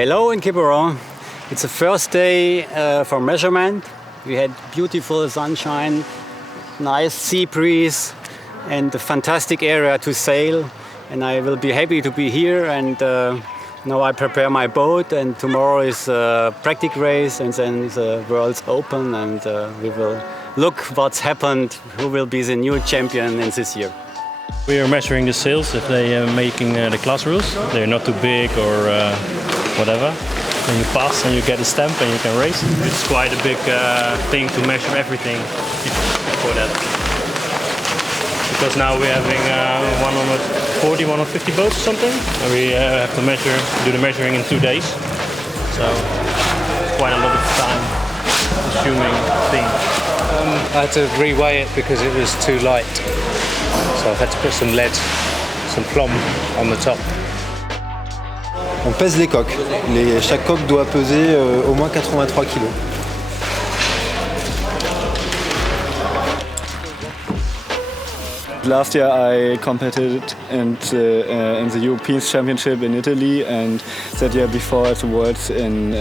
Hello in Quiberon. It's the first day for measurement. We had beautiful sunshine, nice sea breeze and a fantastic area to sail. And I will be happy to be here, and now I prepare my boat, and tomorrow is a practice race and then the World's Open, and we will look what's happened, who will be the new champion in this year. We are measuring the sails if they are making the class rules. They're not too big or whatever. Then you pass and you get a stamp and you can race. It's quite a big thing to measure everything before that. Because now we're having 140, 150 boats or something. And we have to do the measuring in 2 days. So it's quite a lot of time consuming thing. I had to reweigh it because it was too light. So I've had to put some lead, some plomb on the top. On pèse les coques. Chaque coque doit peser au moins 83 kg. Last year I competed in the European Championship in Italy, and that year before at the Worlds in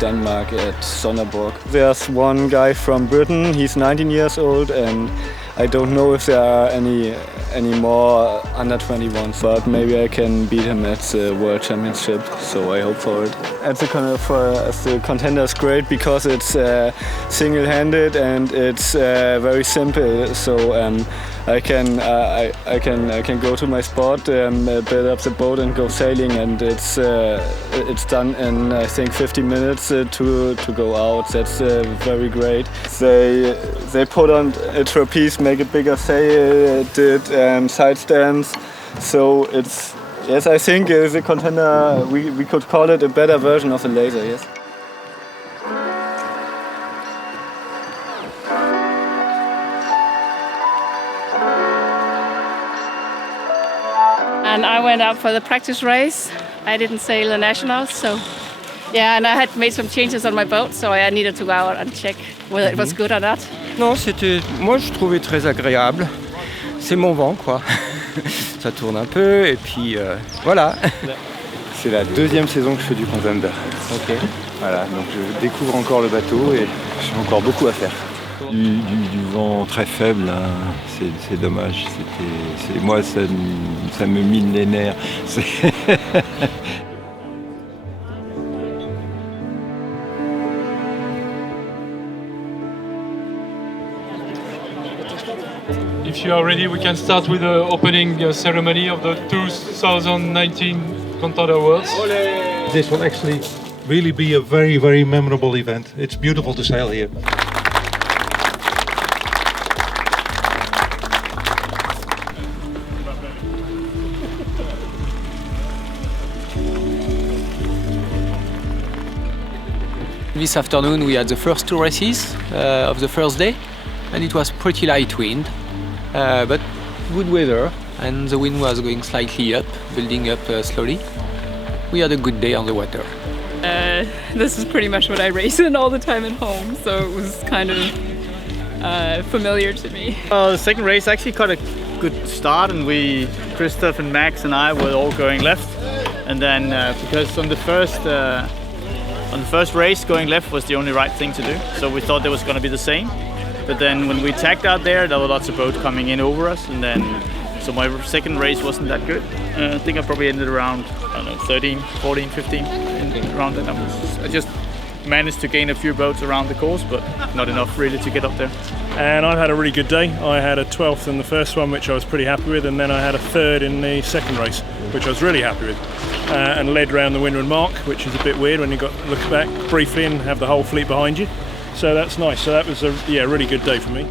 Denmark at Sonderborg. There's one guy from Britain, he's 19 years old, and I don't know if there are any more under 21s, but maybe I can beat him at the World Championship, so I hope for it. The Contender is great because it's single-handed and it's very simple, so I can go to my spot, build up the boat and go sailing, and it's done in I think 50 minutes to go out. That's very great. They put on a trapeze, make it bigger sail, did side stands, so it's, yes, I think the Contender, we could call it a better version of the laser, yes. And I went out for the practice race. I didn't sail the nationals, so yeah, and I had made some changes on my boat, so I needed to go out and check whether it was good or not. Non, moi je trouvais très agréable. C'est mon vent, quoi. Ça tourne un peu et puis voilà. C'est la deuxième saison que je fais du Contender. Ok. Voilà, donc je découvre encore le bateau et j'ai encore beaucoup à faire. Du vent très faible, hein. C'est dommage. Moi, ça me mine les nerfs. If you are ready, we can start with the opening ceremony of the 2019 Contender Worlds. This will actually really be a very, very memorable event. It's beautiful to sail here. This afternoon we had the first 2 races of the first day, and it was pretty light wind, but good weather, and the wind was going slightly up, building up slowly. We had a good day on the water. This is pretty much what I race in all the time at home, so it was kind of familiar to me. Well, the second race actually got a good start, and Christoph and Max and I were all going left, and then because on the first race, going left was the only right thing to do, so we thought it was going to be the same. But then when we tacked out there were lots of boats coming in over us, and then so my second race wasn't that good. I think I probably ended around, I don't know, 13, 14, 15, around that numbers. I just managed to gain a few boats around the course, but not enough really to get up there. And I've had a really good day. I had a 12th in the first one, which I was pretty happy with, and then I had a 3rd in the second race, which I was really happy with. And led round the windward mark, which is a bit weird when you look back briefly and have the whole fleet behind you. So that's nice. So that was a really good day for me.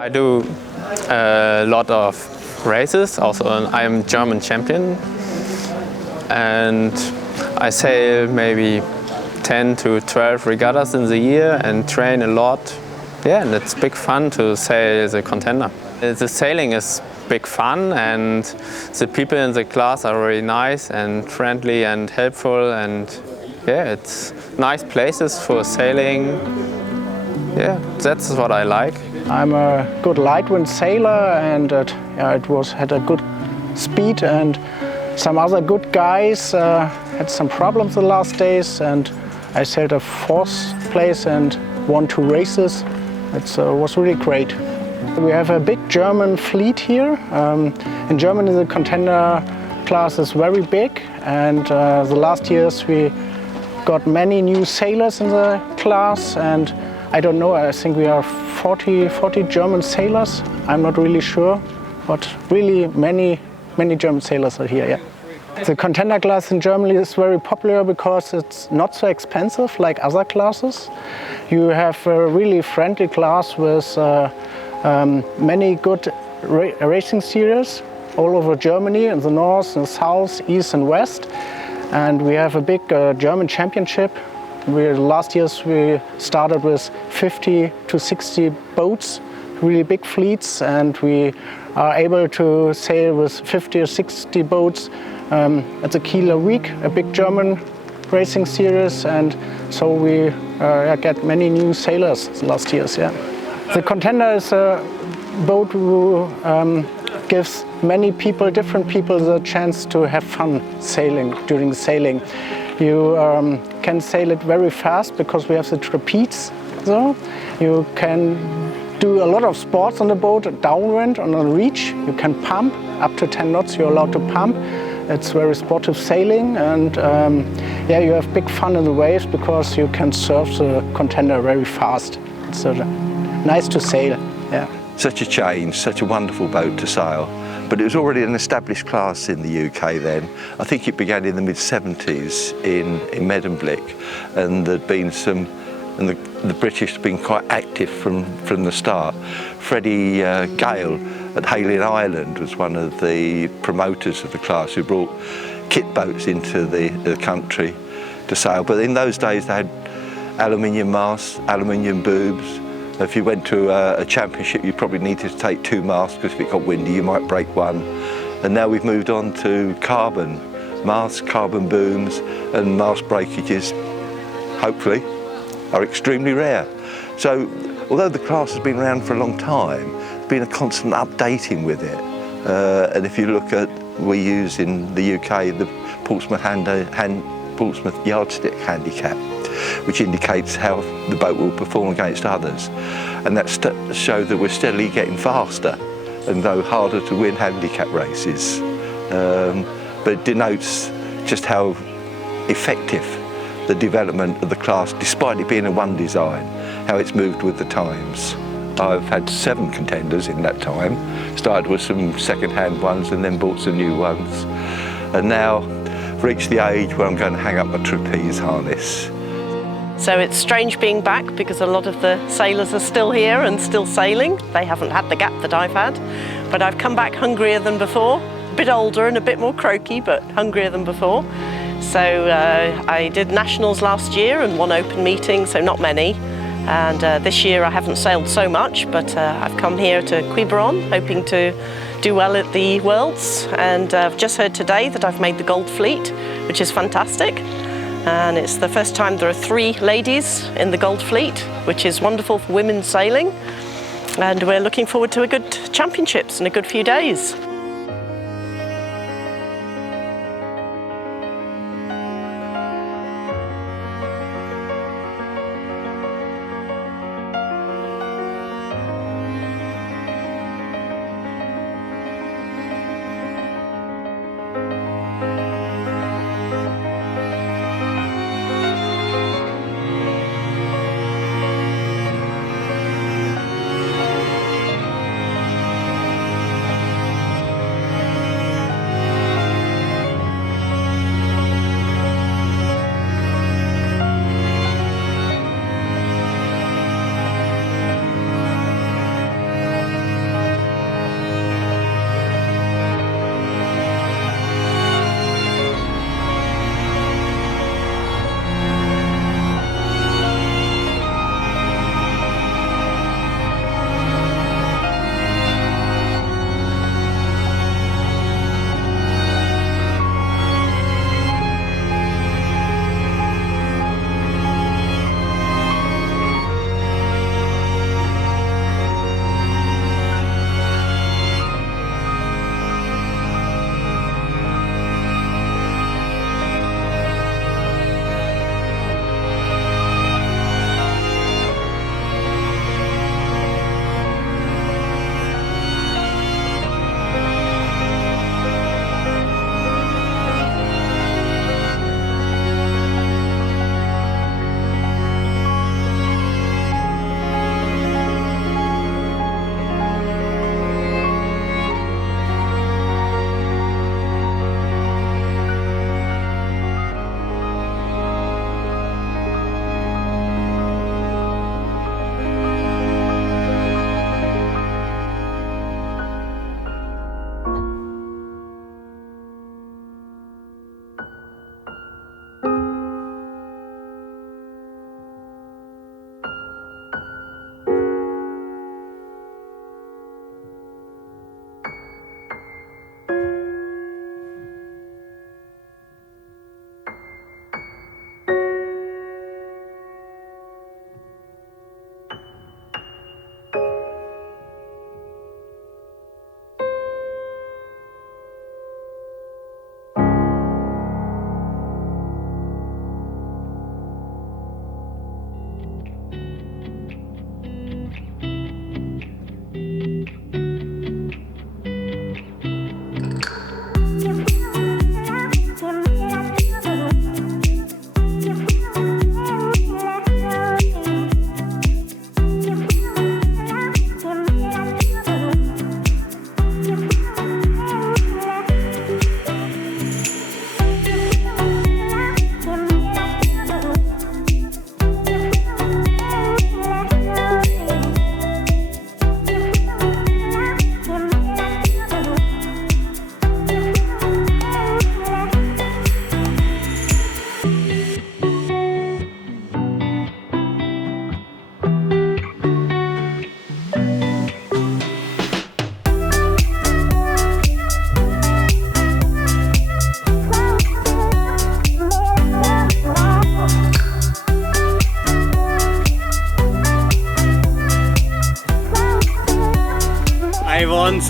I do a lot of races. Also, I am German champion, and I sail maybe 10 to 12 regattas in the year and train a lot. Yeah, and it's big fun to sail the Contender. The sailing is big fun, and the people in the class are really nice and friendly and helpful, and yeah, it's nice places for sailing. Yeah, that's what I like. I'm a good light wind sailor, and it had a good speed, and some other good guys had some problems the last days, and I sailed a 4th place and won 2 races. It was really great. We have a big German fleet here. In Germany the Contender class is very big, and the last years we got many new sailors in the class, and I don't know, I think we are 40 German sailors. I'm not really sure, but really many German sailors are here, yeah. The Contender class in Germany is very popular because it's not so expensive like other classes. You have a really friendly class with many good racing series all over Germany, in the north, in the south, east and west. And we have a big German championship. Last years we started with 50 to 60 boats, really big fleets, and we are able to sail with 50 or 60 boats at the Kiel a week, a big German racing series, and so we get many new sailors last years. Yeah. The Contender is a boat who gives many people, different people, the chance to have fun sailing during sailing. You can sail it very fast because we have the trapeze. So you can do a lot of sports on the boat, downwind, on a reach. You can pump up to 10 knots. You're allowed to pump. It's very sportive sailing, and yeah, you have big fun in the waves because you can surf the Contender very fast. It's nice to sail. Yeah. Such a change, such a wonderful boat to sail. But it was already an established class in the UK then. I think it began in the mid-70s in Vandenbempt, and there'd been some, and the British had been quite active from the start. Freddie Gale at Hayling Island was one of the promoters of the class who brought kit boats into the country to sail. But in those days they had aluminium masts, aluminium boobs. If you went to a championship, you probably needed to take 2 masts because if it got windy, you might break one. And now we've moved on to carbon masts, carbon booms, and mast breakages, hopefully, are extremely rare. So, although the class has been around for a long time, there's been a constant updating with it. And if you look at, we use in the UK the Portsmouth yardstick handicap, which indicates how the boat will perform against others. And that shows that we're steadily getting faster and though harder to win handicap races. But it denotes just how effective the development of the class, despite it being a one design, how it's moved with the times. I've had 7 Contenders in that time. Started with some second-hand ones and then bought some new ones. And now I've reached the age where I'm going to hang up my trapeze harness. So it's strange being back because a lot of the sailors are still here and still sailing. They haven't had the gap that I've had, but I've come back hungrier than before. A bit older and a bit more croaky, but hungrier than before. So I did nationals last year and 1 open meeting, so not many. And this year I haven't sailed so much, but I've come here to Quiberon, hoping to do well at the Worlds. And I've just heard today that I've made the Gold Fleet, which is fantastic. And it's the first time there are 3 ladies in the Gold Fleet, which is wonderful for women's sailing. And we're looking forward to a good championships and a good few days.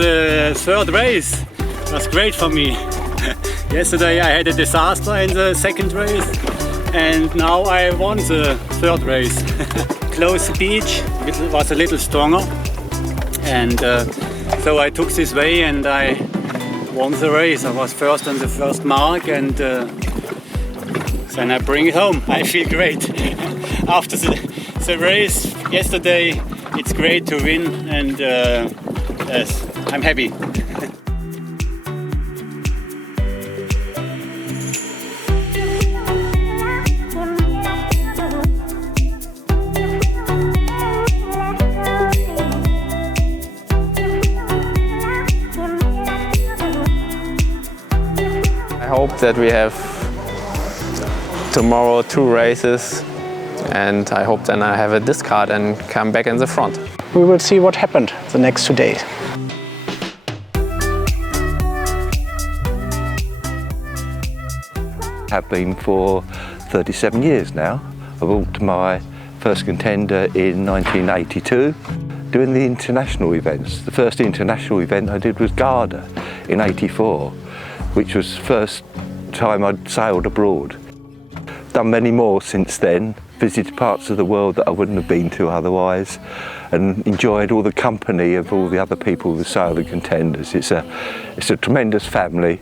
the third race. It was great for me. Yesterday I had a disaster in the second race, and now I won the third race. Close to the beach, it was a little stronger, and so I took this way and I won the race. I was first on the first mark, and then I bring it home. I feel great. After the race yesterday, it's great to win, and yes, I'm happy. I hope that we have tomorrow 2 races, and I hope then I have a discard and come back in the front. We will see what happened the next 2 days. Have been for 37 years now. I walked my first Contender in 1982, doing the international events. The first international event I did was Garda in '84, which was the first time I'd sailed abroad. Done many more since then, visited parts of the world that I wouldn't have been to otherwise, and enjoyed all the company of all the other people who sail the Contenders. It's a tremendous family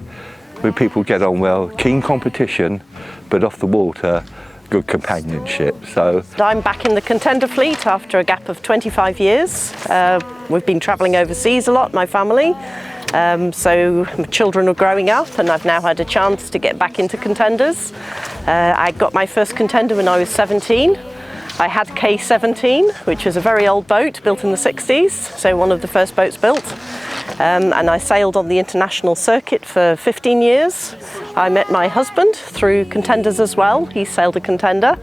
where people get on well, keen competition, but off the water, good companionship. So I'm back in the Contender fleet after a gap of 25 years. We've been travelling overseas a lot, my family. So my children are growing up, and I've now had a chance to get back into Contenders. I got my first Contender when I was 17. I had K17, which was a very old boat built in the 60s, so one of the first boats built. And I sailed on the international circuit for 15 years. I met my husband through Contenders as well. He sailed a Contender,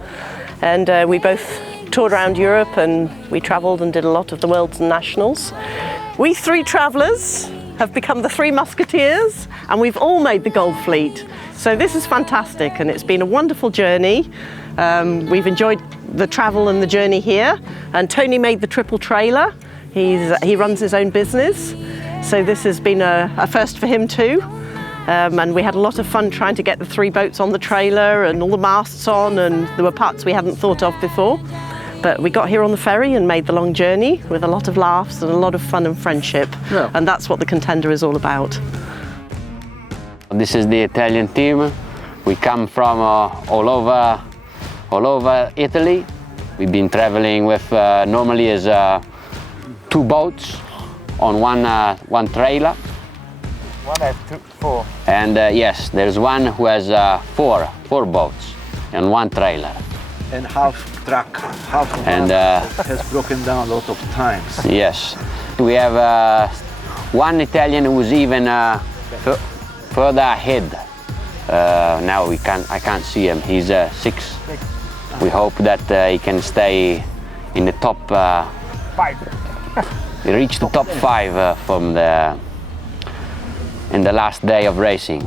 and we both toured around Europe, and we travelled and did a lot of the world's nationals. We 3 travellers have become the 3 Musketeers, and we've all made the Gold Fleet. So this is fantastic, and it's been a wonderful journey. We've enjoyed the travel and the journey here, and Tony made the triple trailer. He runs his own business, so this has been a first for him too. And we had a lot of fun trying to get the 3 boats on the trailer and all the masts on, and there were parts we hadn't thought of before. But we got here on the ferry and made the long journey with a lot of laughs and a lot of fun and friendship. Yeah. And that's what the Contender is all about. This is the Italian team. We come from all over Italy. We've been traveling with normally is 2 boats on one trailer. One has 4. And yes, there's one who has 4 boats and 1 trailer. And half truck, half of and has broken down a lot of times. Yes, we have one Italian who's even further ahead. Now I can't see him. He's 6. We hope that he can stay in the top 5. He reached the top 5 in the last day of racing.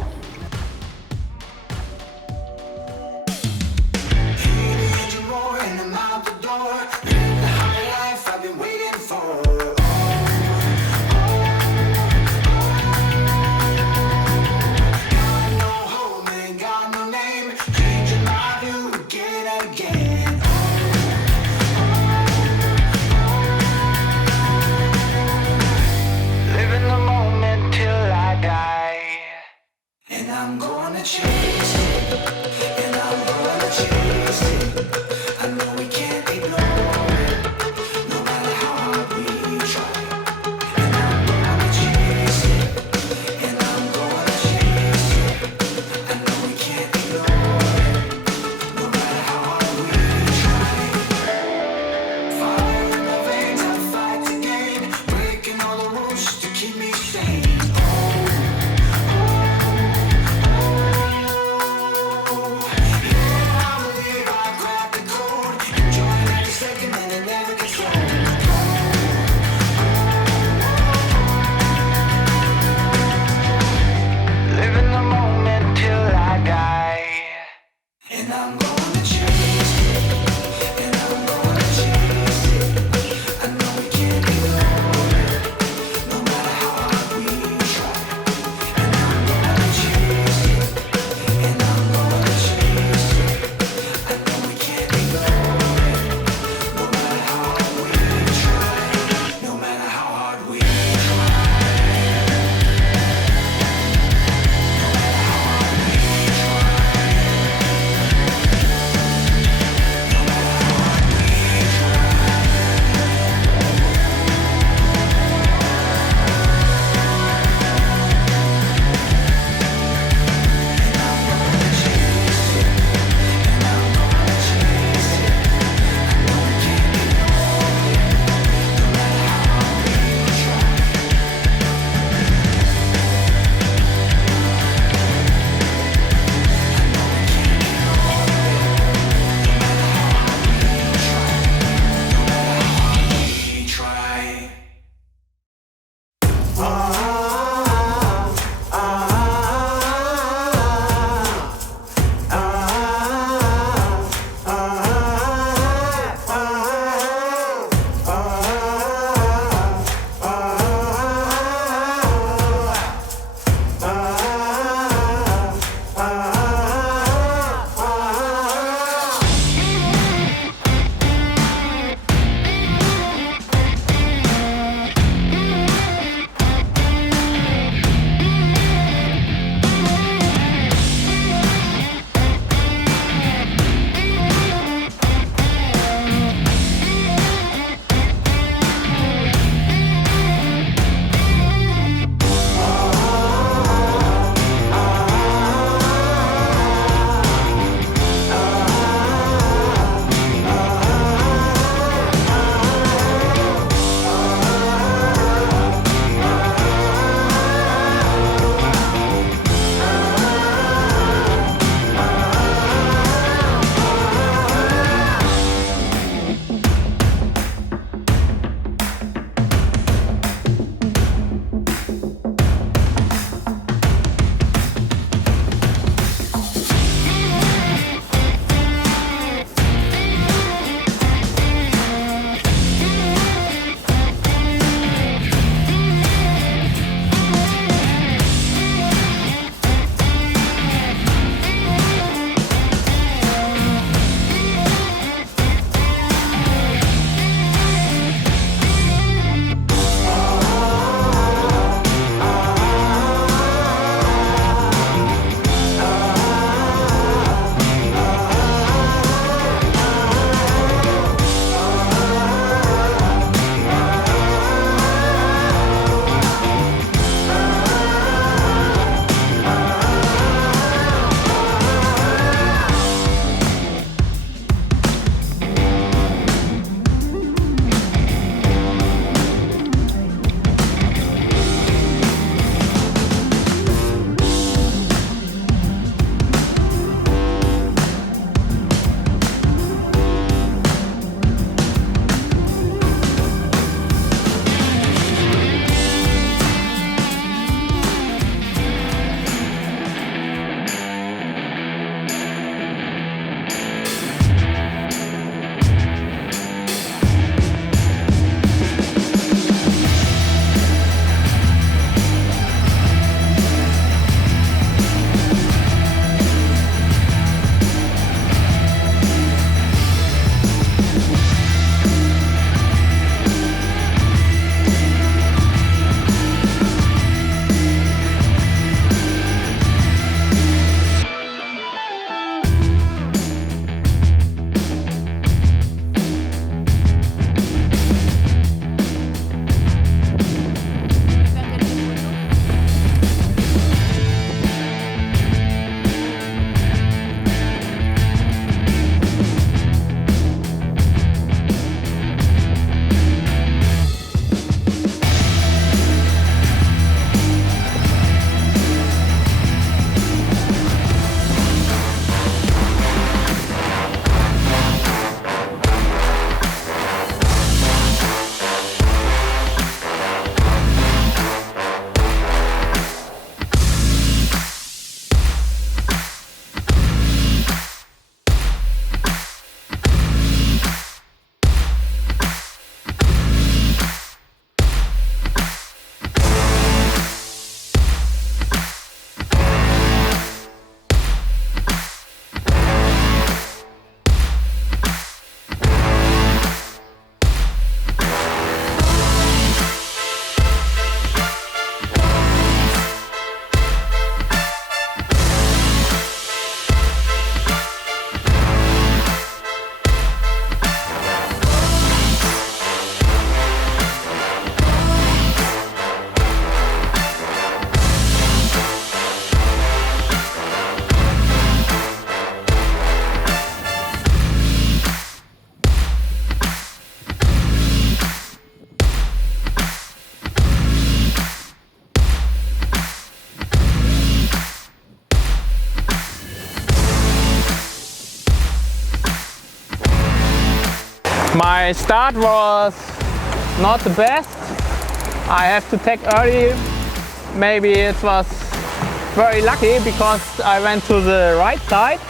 My start was not the best. I have to take early. Maybe it was very lucky because I went to the right side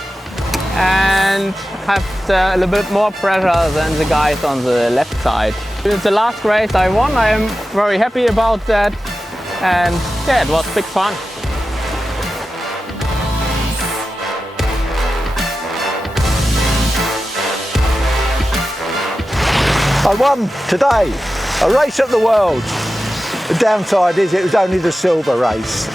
and have a little bit more pressure than the guys on the left side. It's the last race I won. I am very happy about that, and yeah, it was big fun. I won today, a race at the World. The downside is it was only the silver race.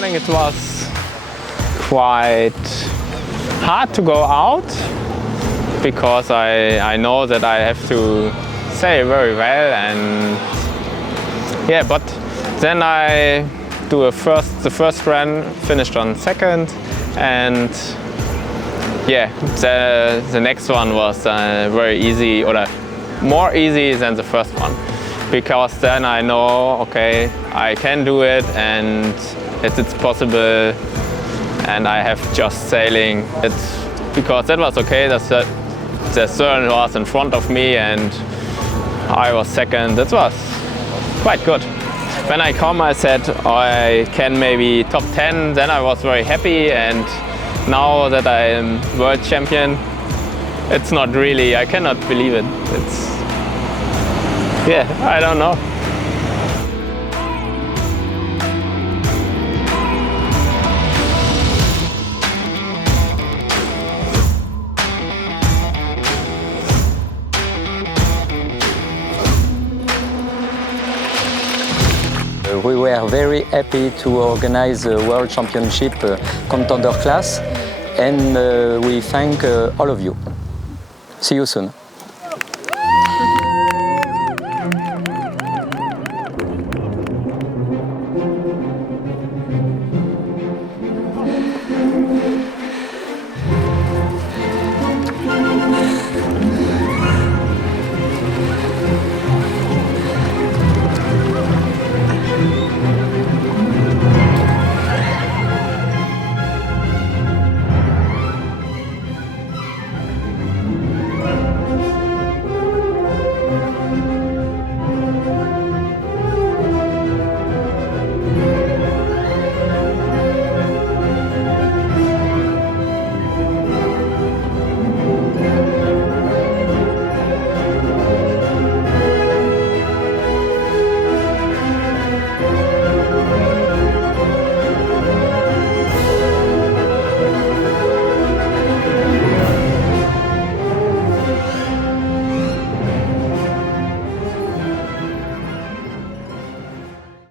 morning it was quite hard to go out because I know that I have to sail very well, and yeah, but then I do the first run, finished on second, and yeah, the next one was very easy, or more easy than the first one. because then I know, okay, I can do it and it's possible, and I have just sailing. It's because that was okay. The Søren was in front of me and I was second. That was quite good. When I come, I said I can maybe top 10. Then I was very happy, and now that I am world champion, it's not really. I cannot believe it. It's I don't know. We were very happy to organize the World Championship Contender class, and we thank all of you. See you soon.